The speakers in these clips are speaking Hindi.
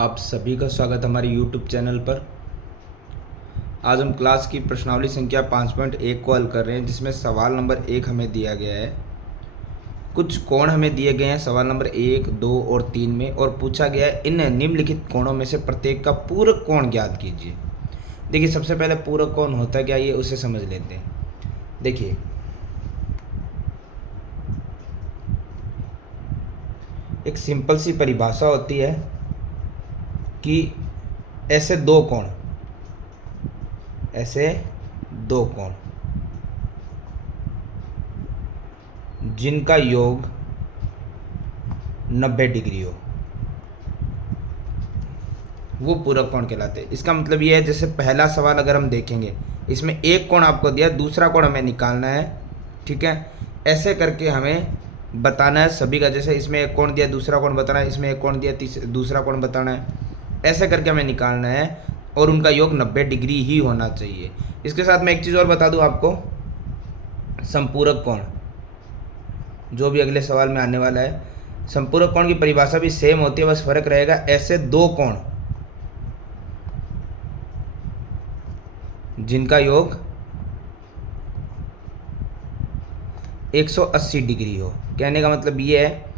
आप सभी का स्वागत हमारे YouTube चैनल पर। आज हम क्लास की प्रश्नावली संख्या 5.1 को हल कर रहे हैं, जिसमें सवाल नंबर 1 हमें दिया गया है। कुछ कोण हमें दिए गए हैं सवाल नंबर 1, 2 और 3 में, और पूछा गया है इन निम्नलिखित कोणों में से प्रत्येक का पूरक कोण ज्ञात कीजिए। देखिए, सबसे पहले पूरक कोण होता क्या, ये उसे समझ लेते हैं। देखिए, एक सिंपल सी परिभाषा होती है कि ऐसे दो कोण जिनका योग 90 डिग्री हो, वो पूरक कोण कहलाते हैं। इसका मतलब ये है, जैसे पहला सवाल अगर हम देखेंगे, इसमें एक कोण आपको दिया, दूसरा कोण हमें निकालना है। ठीक है, ऐसे करके हमें बताना है सभी का। जैसे इसमें एक कोण दिया, दूसरा कोण बताना है, इसमें एक कोण दिया, दूसरा कोण बताना है। ऐसे करके हमें निकालना है और उनका योग 90 डिग्री ही होना चाहिए। इसके साथ मैं एक चीज़ और बता दूं आपको, संपूरक कोण जो भी अगले सवाल में आने वाला है, संपूरक कोण की परिभाषा भी सेम होती है, बस फर्क रहेगा ऐसे दो कोण जिनका योग 180 डिग्री हो। कहने का मतलब ये है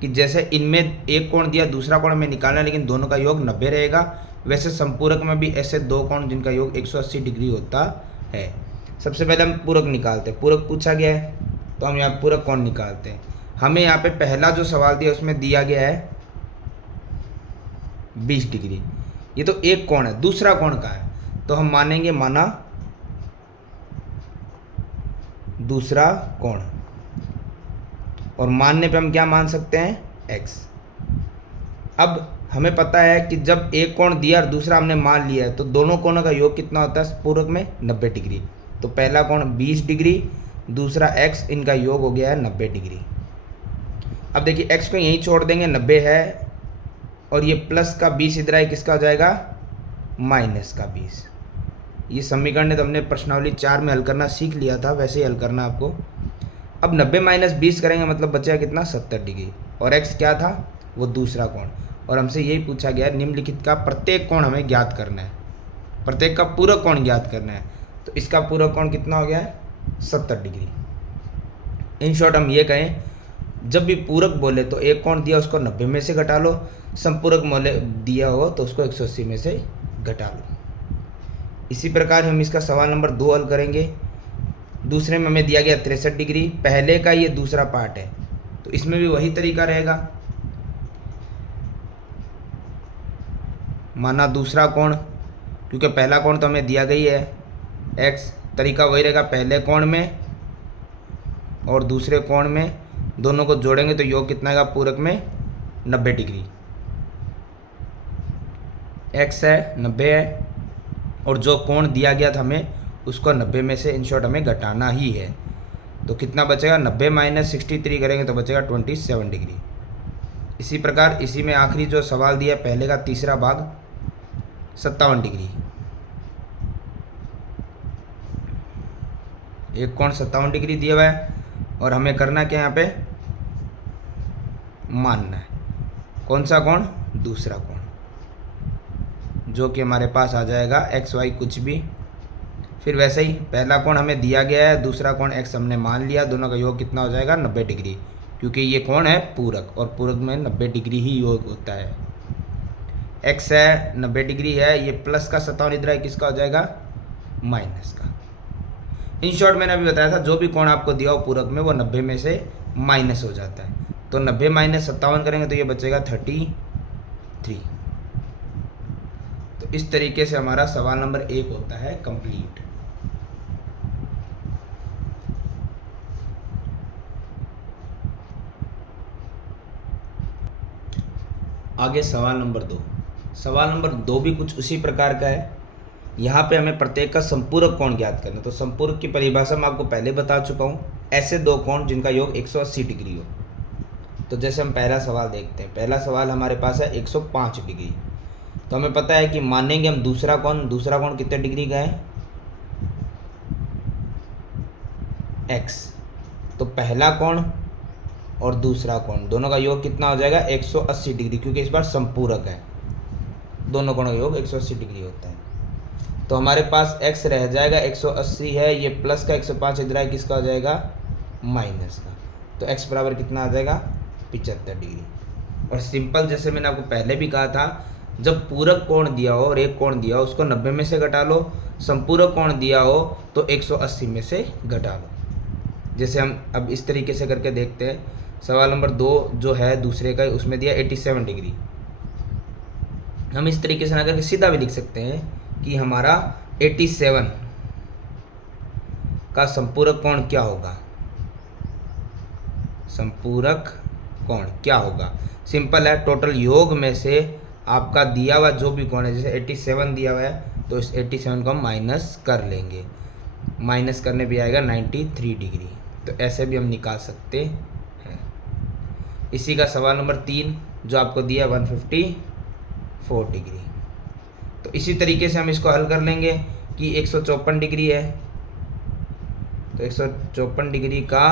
कि जैसे इनमें एक कोण दिया, दूसरा कोण हमें निकालना है, लेकिन दोनों का योग 90 रहेगा, वैसे संपूरक में भी ऐसे दो कोण जिनका योग 180 डिग्री होता है। सबसे पहले हम पूरक निकालते हैं। पूरक पूछा गया है तो हम यहाँ पूरक कोण निकालते हैं। हमें यहाँ पे पहला जो सवाल दिया उसमें दिया गया है 20 डिग्री। ये तो एक कोण है, दूसरा कोण का है तो हम मानेंगे माना दूसरा कोण, और मानने पे हम क्या मान सकते हैं, x। अब हमें पता है कि जब एक कोण दिया और दूसरा हमने मान लिया है तो दोनों कोणों का योग कितना होता है पूरक में, 90 डिग्री। तो पहला कोण 20 डिग्री, दूसरा x, इनका योग हो गया है 90 डिग्री। अब देखिए, x को यहीं छोड़ देंगे, 90 है, और ये प्लस का 20 इधर आए, किसका हो जाएगा, माइनस का 20। ये समीकरण तो हमने प्रश्नावली 4 में हल करना सीख लिया था, वैसे ही हल करना आपको। अब 90 माइनस 20 करेंगे मतलब बचेगा कितना, 70 डिग्री, और x क्या था, वो दूसरा कोण। और हमसे यही पूछा गया है निम्नलिखित का प्रत्येक कोण हमें ज्ञात करना है, प्रत्येक का पूरक कोण ज्ञात करना है। तो इसका पूरक कोण कितना हो गया है, 70 डिग्री। इन शॉर्ट हम ये कहें, जब भी पूरक बोले तो एक कोण दिया उसको 90 में से घटा लो, संपूरक मोले दिया हो तो उसको 180 में से घटा लो। इसी प्रकार हम इसका सवाल नंबर 2 हल करेंगे। दूसरे में हमें दिया गया 63 डिग्री, पहले का ये दूसरा पार्ट है तो इसमें भी वही तरीका रहेगा। माना दूसरा कोण, क्योंकि पहला कोण तो हमें दिया गई है x, तरीका वही रहेगा, पहले कोण में और दूसरे कोण में दोनों को जोड़ेंगे तो योग कितना आएगा पूरक में, 90 डिग्री। x है, 90 है, और जो कोण दिया गया था हमें उसको 90 में से इन शॉर्ट हमें घटाना ही है। तो कितना बचेगा, 90 माइनस 63 करेंगे तो बचेगा 27 डिग्री। इसी प्रकार इसी में आखिरी जो सवाल दिया पहले का तीसरा भाग, 57 डिग्री। एक कोण 57 डिग्री दिया हुआ है और हमें करना क्या, यहाँ पे मानना है कौन सा कोण, दूसरा कोण, जो कि हमारे पास आ जाएगा एक्स वाई कुछ भी। फिर वैसे ही पहला कोण हमें दिया गया है, दूसरा कोण x हमने मान लिया, दोनों का योग कितना हो जाएगा, 90 डिग्री, क्योंकि ये कोण है पूरक और पूरक में 90 डिग्री ही योग होता है। x है, 90 डिग्री है, ये प्लस का 57 इधर है, किसका हो जाएगा, माइनस का। इन शॉर्ट मैंने अभी बताया था, जो भी कोण आपको दिया हो पूरक में वो 90 में से माइनस हो जाता है। तो 90 माइनस 57 करेंगे तो ये बचेगा 33। तो इस तरीके से हमारा सवाल नंबर 1 होता है कंप्लीट। आगे सवाल नंबर 2। सवाल नंबर 2 भी कुछ उसी प्रकार का है। यहाँ पे हमें प्रत्येक का संपूरक कोण ज्ञात करना है। तो संपूरक की परिभाषा मैं आपको पहले बता चुका हूँ, ऐसे दो कोण जिनका योग 180 डिग्री हो। तो जैसे हम पहला सवाल देखते हैं, पहला सवाल हमारे पास है 105 डिग्री। तो हमें पता है कि मानेंगे हम दूसरा कोण कितने डिग्री का है, x। तो पहला कोण और दूसरा कोण दोनों का योग कितना हो जाएगा, 180 डिग्री, क्योंकि इस बार संपूरक है। दोनों कोणों का योग 180 डिग्री होता है। तो हमारे पास x रह जाएगा 180 है, ये प्लस का 105 इधर है, किसका हो जाएगा माइनस का। तो x बराबर कितना आ जाएगा 75 डिग्री। और सिंपल जैसे मैंने आपको पहले भी कहा था, जब पूरक कोण दिया हो और एक कोण दिया हो उसको 90 में से घटा लो, संपूरक कोण दिया हो तो 180 में से घटा लो। जैसे हम अब इस तरीके से करके देखते हैं। सवाल नंबर 2 जो है दूसरे का, उसमें दिया 87 डिग्री। हम इस तरीके से ना करके सीधा भी लिख सकते हैं कि हमारा 87 का संपूरक कोण क्या होगा, संपूरक कोण क्या होगा। सिंपल है, टोटल योग में से आपका दिया हुआ जो भी कोण है, जैसे 87 दिया हुआ है तो इस 87 को हम माइनस कर लेंगे, माइनस करने भी आएगा 93 डिग्री। तो ऐसे भी हम निकाल सकते हैं। इसी का सवाल नंबर 3 जो आपको दिया 154 डिग्री। तो इसी तरीके से हम इसको हल कर लेंगे कि 154 डिग्री है, तो 154 डिग्री का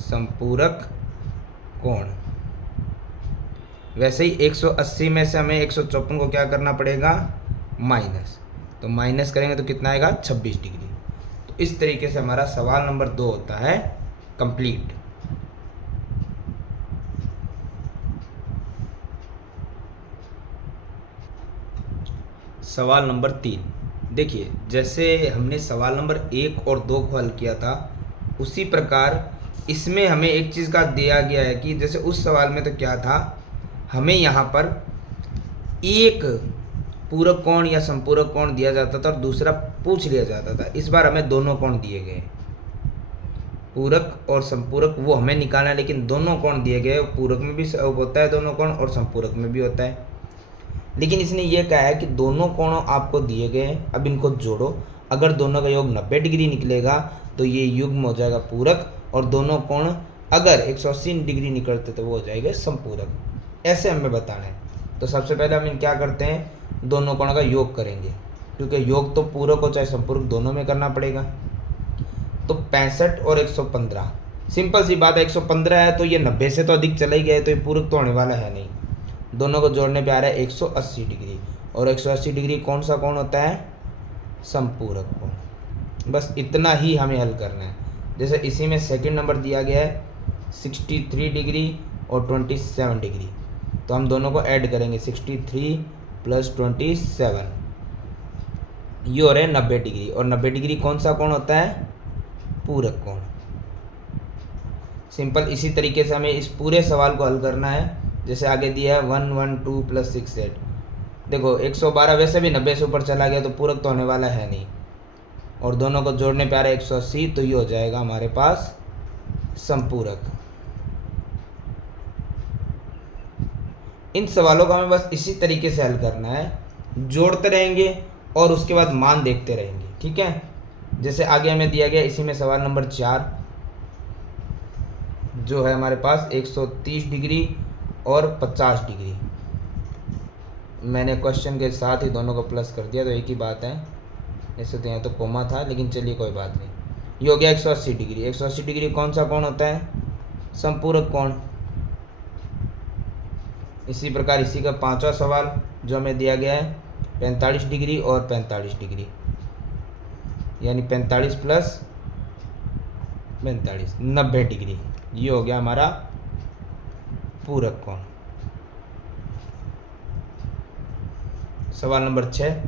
संपूरक कोण। वैसे ही 180 में से हमें 154 को क्या करना पड़ेगा माइनस, तो माइनस करेंगे तो कितना आएगा 26 डिग्री। तो इस तरीके से हमारा सवाल नंबर 2 होता है कंप्लीट। सवाल नंबर 3 देखिए, जैसे हमने सवाल नंबर 1 और 2 को हल किया था, उसी प्रकार इसमें हमें एक चीज़ का दिया गया है कि जैसे उस सवाल में तो क्या था, हमें यहाँ पर एक पूरक कोण या संपूरक कोण दिया जाता था और दूसरा पूछ लिया जाता था। इस बार हमें दोनों कोण दिए गए, पूरक और संपूरक वो हमें निकालना है, लेकिन दोनों कोण दिए गए। पूरक में भी होता है दोनों कोण और संपूरक में भी होता है, लेकिन इसने ये कहा है कि दोनों कोणों आपको दिए गए हैं, अब इनको जोड़ो। अगर दोनों का योग 90 डिग्री निकलेगा तो ये युग्म हो जाएगा पूरक, और दोनों कोण अगर 180 डिग्री निकलते तो वो हो जाएगा संपूरक। ऐसे हमें बताना है। तो सबसे पहले हम क्या करते हैं, दोनों कोणों का योग करेंगे, क्योंकि योग तो पूरक हो चाहे संपूरक दोनों में करना पड़ेगा। तो 65 और 115, सिंपल सी बात है, 115 है तो ये 90 से तो अधिक चला ही गया है, तो ये पूरक तो होने वाला है नहीं। दोनों को जोड़ने पे आ रहा है 180 डिग्री, और 180 डिग्री कौन सा कोण होता है संपूरक कोण। बस इतना ही हमें हल करना है। जैसे इसी में सेकंड नंबर दिया गया है 63 डिग्री और 27 डिग्री, तो हम दोनों को ऐड करेंगे 63 प्लस 27, ये हो रहे हैं 90 डिग्री। और 90 डिग्री कौन सा कोण होता है पूरक कोण। सिंपल इसी तरीके से हमें इस पूरे सवाल को हल करना है। जैसे आगे दिया है 112 प्लस 68, देखो 112 वैसे भी 90 से ऊपर चला गया तो पूरक तो होने वाला है नहीं, और दोनों को जोड़ने पे आ रहा है 180, तो ये हो जाएगा हमारे पास संपूरक। इन सवालों का हमें बस इसी तरीके से हल करना है, जोड़ते रहेंगे और उसके बाद मान देखते रहेंगे, ठीक है। जैसे आगे हमें दिया गया इसी में सवाल नंबर 4 जो है हमारे पास 130 डिग्री और 50 डिग्री। मैंने क्वेश्चन के साथ ही दोनों को प्लस कर दिया, तो एक ही बात है। ऐसे तो यहाँ तो कोमा था, लेकिन चलिए कोई बात नहीं। ये हो गया 180 डिग्री। 180 डिग्री कौन सा कोण होता है संपूरक कोण। इसी प्रकार इसी का 5वां सवाल जो हमें दिया गया है 45 डिग्री और 45 डिग्री, यानी 45 प्लस 45 90 डिग्री, ये हो गया हमारा पूरक कोण। सवाल नंबर 6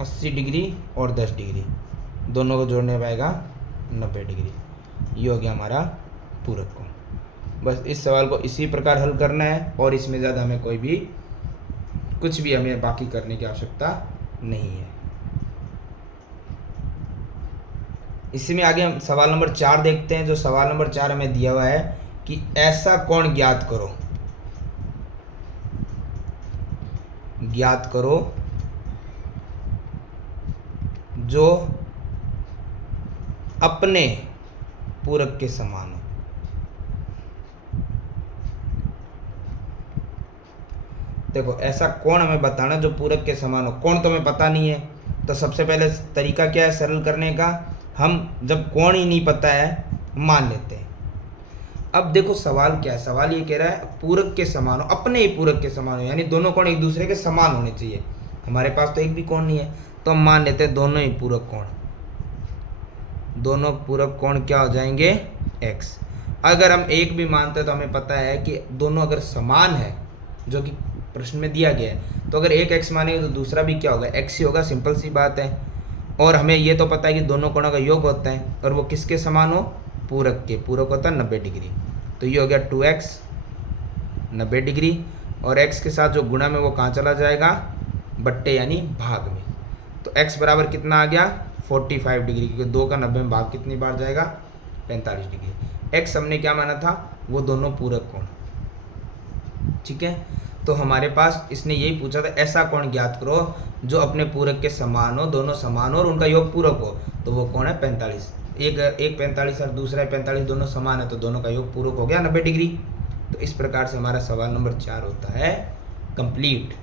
80 डिग्री और 10 डिग्री, दोनों को जोड़ने पाएगा 90 डिग्री, ये हो गया हमारा पूरक कोण। बस इस सवाल को इसी प्रकार हल करना है, और इसमें ज़्यादा हमें कोई भी कुछ भी हमें बाकी करने की आवश्यकता नहीं है। इसी में आगे हम सवाल नंबर 4 देखते हैं। जो सवाल नंबर 4 हमें दिया हुआ है कि ऐसा कोण ज्ञात करो, ज्ञात करो जो अपने पूरक के समान हो। देखो ऐसा कोण हमें बताना जो पूरक के समान हो। कोण तो हमें पता नहीं है, तो सबसे पहले तरीका क्या है सरल करने का, हम जब कोण ही नहीं पता है मान लेते हैं। अब देखो सवाल क्या है, सवाल ये कह रहा है पूरक के समान हो, अपने ही पूरक के समान हो, यानी दोनों कोण एक दूसरे के समान होने चाहिए। हमारे पास तो एक भी कोण नहीं है, तो हम मान लेते हैं दोनों ही पूरक कोण, दोनों पूरक कोण क्या हो जाएंगे x। अगर हम एक भी मानते हैं तो हमें पता है कि दोनों अगर समान है, जो कि प्रश्न में दिया गया है, तो अगर एक x मानेंगे तो दूसरा भी क्या होगा x ही होगा, सिंपल सी बात है। और हमें ये तो पता है कि दोनों कोणों का योग होता है, और वो किसके समान हो, पूरक के, पूरक होता है 90 डिग्री। तो ये हो गया 2x 90 डिग्री, और x के साथ जो गुणा में वो कहाँ चला जाएगा, बट्टे यानी भाग में। तो x बराबर कितना आ गया 45 डिग्री, क्योंकि 2 का 90 में भाग कितनी बार जाएगा 45 डिग्री। x हमने क्या माना था, वो दोनों पूरक कोण, ठीक है। तो हमारे पास इसने यही पूछा था ऐसा कोण ज्ञात करो जो अपने पूरक के समान हो, दोनों समान हो और उनका योग पूरक हो, तो वो कोण है 45। एक 45 और दूसरा 45, दोनों समान है तो दोनों का योग पूरक हो गया 90 डिग्री। तो इस प्रकार से हमारा सवाल नंबर 4 होता है कंप्लीट।